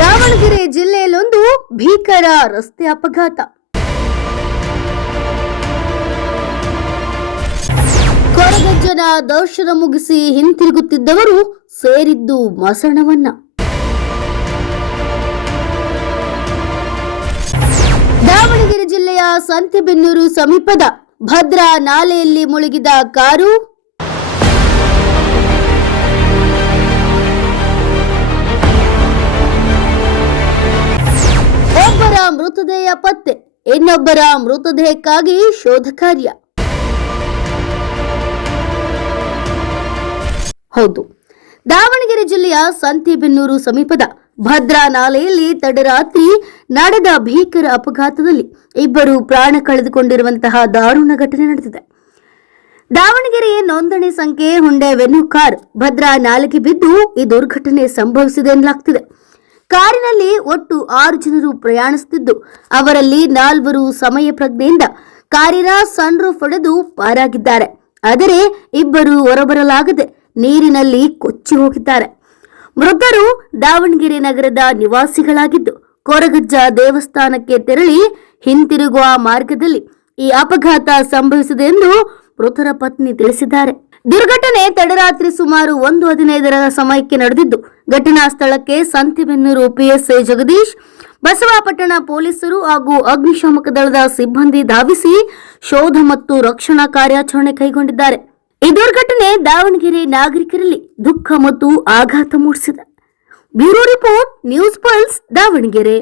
ದಾವಣಗೆರೆ ಜಿಲ್ಲೆಯಲ್ಲೊಂದು ಭೀಕರ ರಸ್ತೆ ಅಪಘಾತ. ಕೊರಗಜ್ಜನ ದರ್ಶನ ಮುಗಿಸಿ ಹಿಂತಿರುಗುತ್ತಿದ್ದವರು ಸೇರಿದ್ದು ಮಸಣವನ್ನ. ದಾವಣಗೆರೆ ಜಿಲ್ಲೆಯ ಸಂತೆಬೆನ್ನೂರು ಸಮೀಪದ ಭದ್ರಾ ನಾಲೆಯಲ್ಲಿ ಮುಳುಗಿದ ಕಾರು ಮೃತದೇಹ ಪತ್ತೆ. ಇನ್ನೊಬ್ಬರ ಮೃತದೇಹಕ್ಕಾಗಿ ಶೋಧ ಕಾರ್ಯ. ಹೌದು. ದಾವಣಗೆರೆ ಜಿಲ್ಲೆಯ ಸಂತೆಬೆನ್ನೂರು ಸಮೀಪದ ಭದ್ರಾ ನಾಲೆಯಲ್ಲಿ ತಡರಾತ್ರಿ ನಡೆದ ಭೀಕರ ಅಪಘಾತದಲ್ಲಿ ಇಬ್ಬರು ಪ್ರಾಣ ಕಳೆದುಕೊಂಡಿರುವಂತಹ ದಾರುಣ ಘಟನೆ ನಡೆದಿದೆ. ದಾವಣಗೆರೆಯ ನೋಂದಣಿ ಸಂಖ್ಯೆ ಹುಂಡೆ ವೆನು ಕಾರ್ ಭದ್ರಾ ನಾಲೆಗೆ ಬಿದ್ದು ಈ ದುರ್ಘಟನೆ ಸಂಭವಿಸಿದೆ ಎನ್ನಲಾಗ್ತಿದೆ. ಕಾರಿನಲ್ಲಿ ಒಟ್ಟು ಆರು ಜನರು ಪ್ರಯಾಣಿಸುತ್ತಿದ್ದು, ಅವರಲ್ಲಿ ನಾಲ್ವರು ಸಮಯ ಪ್ರಜ್ಞೆಯಿಂದ ಕಾರಿನ ಸನ್ ರೂಫ್ ಹೊಡೆದು ಪಾರಾಗಿದ್ದಾರೆ. ಆದರೆ ಇಬ್ಬರು ಹೊರಬರಲಾಗದೆ ನೀರಿನಲ್ಲಿ ಕೊಚ್ಚಿ ಹೋಗಿದ್ದಾರೆ. ಮೃತರು ದಾವಣಗೆರೆ ನಗರದ ನಿವಾಸಿಗಳಾಗಿದ್ದು, ಕೊರಗಜ್ಜ ದೇವಸ್ಥಾನಕ್ಕೆ ತೆರಳಿ ಹಿಂತಿರುಗುವ ಮಾರ್ಗದಲ್ಲಿ ಈ ಅಪಘಾತ ಸಂಭವಿಸಿದೆ ಎಂದು ಮೃತರ ಪತ್ನಿ ತಿಳಿಸಿದ್ದಾರೆ. ದುರ್ಘಟನೆ ತಡರಾತ್ರಿ ಸುಮಾರು ಒಂದು ಹದಿನೈದರ ಸಮಯಕ್ಕೆ ನಡೆದಿದ್ದು ಘಟನಾ ಸ್ಥಳಕ್ಕೆ ಸಂತೆಬೆನ್ನೂರು ಪಿಎಸ್ಐ ಜಗದೀಶ್, ಬಸವಾಪಟ್ಟಣ ಪೊಲೀಸರು ಹಾಗೂ ಅಗ್ನಿಶಾಮಕ ದಳದ ಸಿಬ್ಬಂದಿ ಧಾವಿಸಿ ಶೋಧ ಮತ್ತು ರಕ್ಷಣಾ ಕಾರ್ಯಾಚರಣೆ ಕೈಗೊಂಡಿದ್ದಾರೆ. ಈ ದುರ್ಘಟನೆ ದಾವಣಗೆರೆ ನಾಗರಿಕರಲ್ಲಿ ದುಃಖ ಮತ್ತು ಆಘಾತ ಮೂಡಿಸಿದೆ. Bureau report, news pulse, Davanagere.